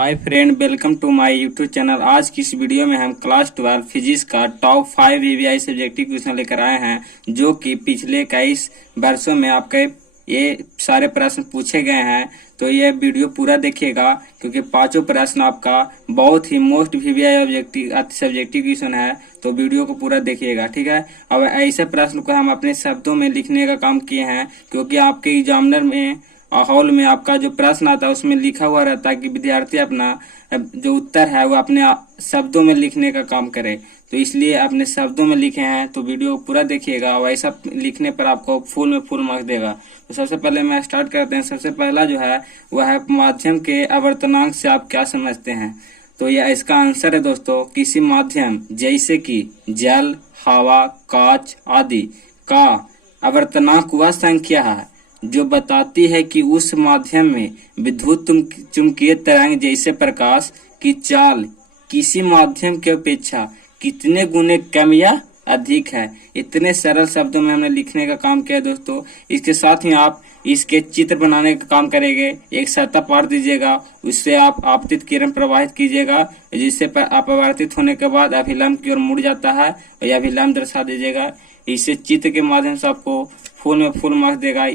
Hi friend, welcome to my YouTube channel. आज की इस वीडियो में हम क्लास 12 फिजिक्स का टॉप 5 ईवीआई सब्जेक्टिव क्वेश्चन लेकर आए हैं, जो कि पिछले 21 वर्षों में आपके ये सारे प्रश्न पूछे गए हैं। तो ये वीडियो पूरा देखिएगा, क्योंकि पांचों प्रश्न आपका बहुत ही मोस्ट वीवीआई सब्जेक्टिव क्वेश्चन है। तो वीडियो को पूरा देखिएगा, ठीक है। अब ऐसे प्रश्न को हम अपने शब्दों में लिखने का काम किए हैं, क्योंकि आपके एग्जामिनर में हॉल में आपका जो प्रश्न आता है उसमें लिखा हुआ रहता है कि विद्यार्थी अपना जो उत्तर है वो अपने शब्दों में लिखने का काम करे। तो इसलिए अपने शब्दों में लिखे हैं। तो वीडियो पूरा देखिएगा, वैसा लिखने पर आपको फुल में फुल मार्क्स देगा। तो सबसे पहले मैं स्टार्ट करते हैं। सबसे पहला जो है वह है माध्यम के आवर्तनांक से आप क्या समझते हैं। तो यह इसका आंसर है दोस्तों, किसी माध्यम जैसे कि जल, हवा, कांच आदि का आवर्तनांक वह संख्या है जो बताती है कि उस माध्यम में विद्युत चुंबकीय तरंग जैसे प्रकाश की चाल किसी माध्यम की अपेक्षा कितने गुने कम या अधिक है। इतने सरल शब्दों में हमने लिखने का काम किया दोस्तों। इसके साथ ही आप इसके चित्र बनाने का काम करेंगे। एक सतह पार दीजिएगा, उससे आप आपतित किरण प्रवाहित कीजिएगा, जिससे अपवर्तित होने के बाद अभिलंब की ओर मुड़ जाता है, और यह अभिलंब दर्शा दीजिएगा। इससे चित्र के माध्यम से आपको फुल में फुल मार्क्स देगा।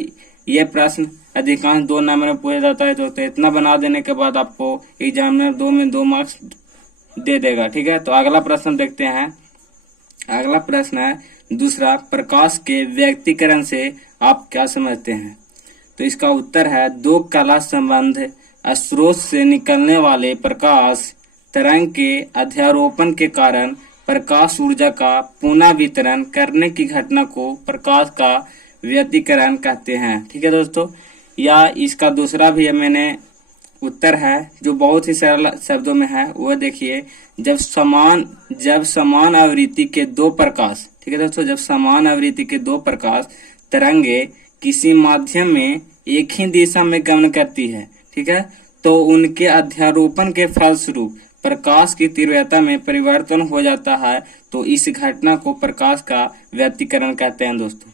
यह प्रश्न अधिकांश 2 नंबर में पूछा जाता है दोस्तों। इतना बना देने के बाद आपको एग्जामिनर 2 में 2 मार्क्स दे देगा, ठीक है। तो अगला प्रश्न देखते हैं। अगला प्रश्न है दूसरा, प्रकाश के व्यक्तीकरण से आप क्या समझते हैं। तो इसका उत्तर है, 2 कला संबंध स्रोत से निकलने वाले प्रकाश तरंग के अध्यारोपण के कारण प्रकाश ऊर्जा का पुनः वितरण करने की घटना को प्रकाश का व्यतिकरण कहते हैं, ठीक है दोस्तों। या इसका दूसरा भी मैंने उत्तर है जो बहुत ही सरल शब्दों में है, वो देखिए, जब समान आवृत्ति के 2 प्रकाश, ठीक है दोस्तों, जब समान आवृत्ति के 2 प्रकाश तरंगे किसी माध्यम में एक ही दिशा में गमन करती है, ठीक है, तो उनके अध्यारोपण के फलस्वरूप प्रकाश की तीव्रता में परिवर्तन हो जाता है। तो इस घटना को प्रकाश का व्यतिकरण कहते हैं दोस्तों।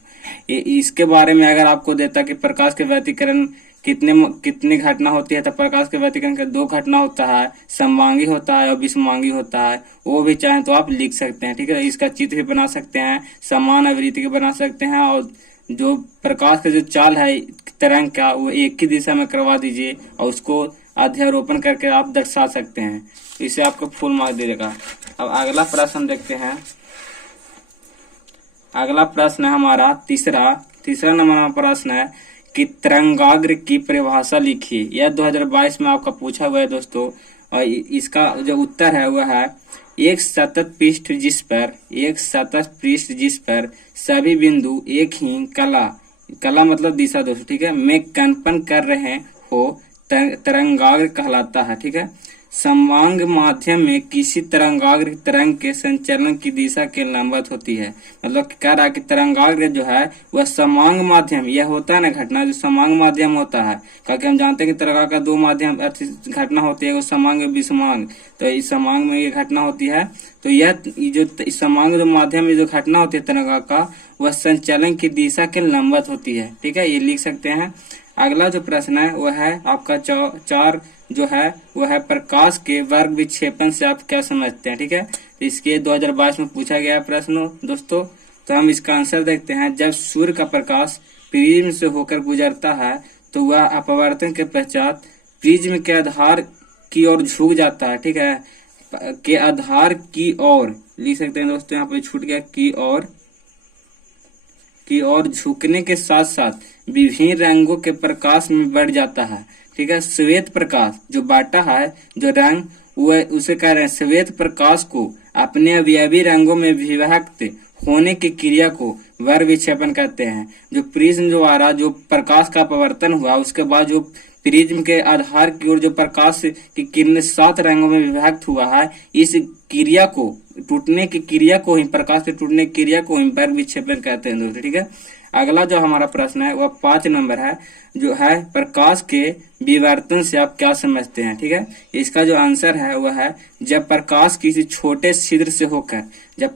इसके बारे में अगर आपको देता कि प्रकाश के व्यतिकरण कितनी घटना होती है, तो प्रकाश के व्यतिकरण के 2 घटना होता है, सममांगी होता है और विषमांगी होता है। वो भी चाहें तो आप लिख सकते हैं, ठीक है। इसका चित्र भी बना सकते हैं, समान आवृत्ति के बना सकते हैं, और जो प्रकाश का जो चाल है तरंग का वो एक ही दिशा में करवा दीजिए, और उसको अध्यारोपण करके आप दर्शा सकते हैं। इसे आपको फुल मार्क्स दे देगा। अब अगला प्रश्न देखते हैं। अगला प्रश्न है हमारा तीसरा नंबर का प्रश्न है कि तरंगाग्र की परिभाषा लिखिए। यह 2022 में आपका पूछा हुआ है दोस्तों। और इसका जो उत्तर है वह है, एक सतत पृष्ठ जिस पर सभी बिंदु एक ही कला मतलब दिशा दोस्तों, ठीक है, में कंपन कर रहे हो तरंगाग्र कहलाता है, ठीक है। समवांग माध्यम में किसी तरंगाग्र तरंग के संचलन की दिशा के लंबवत होती है। मतलब कह रहा है कि तरंगाग्र जो है वह समांग माध्यम, यह होता है ना घटना जो समांग माध्यम होता है, क्योंकि हम जानते हैं कि तरंगा का 2 माध्यम घटना होती है, वो समांग विषमांग। तो इस समांग में ये घटना होती है। तो यह जो समांग जो माध्यम में जो घटना होती है तरंगा का, वह संचलन की दिशा के लंबवत होती है, ठीक है, ये लिख सकते हैं। अगला जो प्रश्न है वह है आपका 4 जो है वह है, प्रकाश के वर्ग विक्षेपण से आप क्या समझते हैं, ठीक है। इसके 2022 में पूछा गया प्रश्न दोस्तों। तो हम इसका आंसर देखते हैं। जब सूर्य का प्रकाश प्रिज्म से होकर गुजरता है तो वह अपवर्तन के पश्चात प्रिज्म के आधार की ओर झुक जाता है, ठीक है, के आधार की ओर लिख सकते हैं दोस्तों। यहाँ पे छूट गया की ओर झुकने के साथ साथ विभिन्न रंगों के प्रकाश में बढ़ जाता है, ठीक है। श्वेत प्रकाश जो बाटा है जो रंग, वह उसे कह रहे हैं श्वेत प्रकाश को अपने अवयवी रंगों में विभक्त होने की क्रिया को वर्ग विक्षेपण कहते हैं। जो प्रिज्म द्वारा जो प्रकाश का अपवर्तन हुआ, उसके बाद जो प्रिज्म के आधार की ओर जो प्रकाश की किरण 7 रंगों में विभक्त हुआ है, इस क्रिया को टूटने की क्रिया को ही, प्रकाश के टूटने की क्रिया को ही वर्ग विक्षेपण कहते हैं दोस्तों, ठीक है। अगला जो हमारा प्रश्न है वह 5 नंबर है, जो है प्रकाश के विवर्तन से आप क्या समझते हैं। ठीक है, इसका जो आंसर है वह है जब प्रकाश किसी छोटे छिद्र से होकर, जब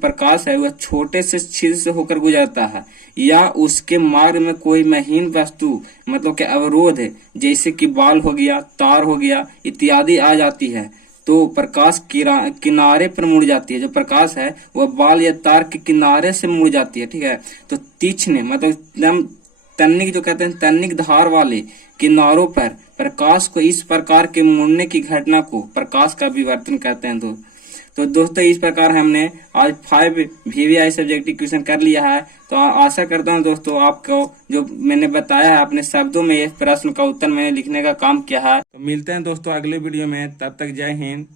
प्रकाश है वह छोटे से छिद्र से होकर गुजरता है या उसके मार्ग में कोई महीन वस्तु मतलब कि अवरोध है, जैसे कि बाल हो गया, तार हो गया इत्यादि आ जाती है, तो प्रकाश किनारे पर मुड़ जाती है। जो प्रकाश है वह बाल या तार के किनारे से मुड़ जाती है। ठीक है, तो तीक्ष्ण मतलब एकदम तन्निक, जो कहते हैं तन्निक धार वाले किनारों पर प्रकाश को इस प्रकार के मुड़ने की घटना को प्रकाश का विवर्तन कहते हैं। तो दोस्तों इस प्रकार हमने आज 5 VVI सब्जेक्टिव क्वेश्चन कर लिया है। तो आशा करता हूं दोस्तों आपको जो मैंने बताया है अपने शब्दों में ये प्रश्न का उत्तर मैंने लिखने का काम किया है। तो मिलते हैं दोस्तों अगले वीडियो में, तब तक जय हिंद,